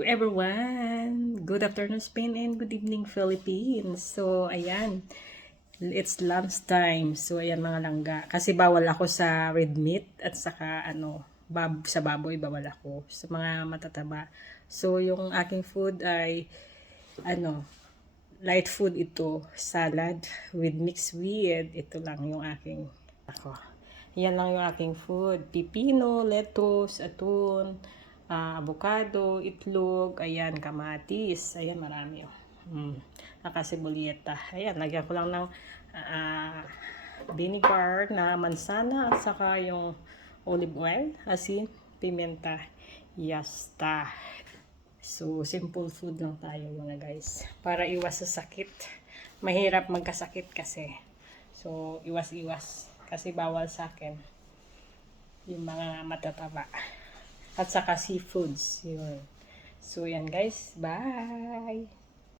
Everyone! Good afternoon Spain and good evening Philippines. So, ayan. It's lunch time. So, ayan mga langga. Kasi bawal ako sa red meat at saka sa baboy bawal ako. Sa mga matataba. So, yung aking food ay light food ito. Salad with mixed with. Ito lang yung aking Yan lang yung aking food. Pipino, lettuce, atun, avocado, itlog, ayan, kamatis. Ayan, marami. Nakasibulyeta. Ayan, lagyan ko lang ng vinegar na mansana at saka yung olive oil, asin, pimenta, yasta. So, simple food lang tayo mga guys. Para iwas sa sakit. Mahirap magkasakit kasi. So, iwas-iwas. Kasi bawal sa akin yung mga matataba. At saka seafoods. Yun. So, yan guys. Bye!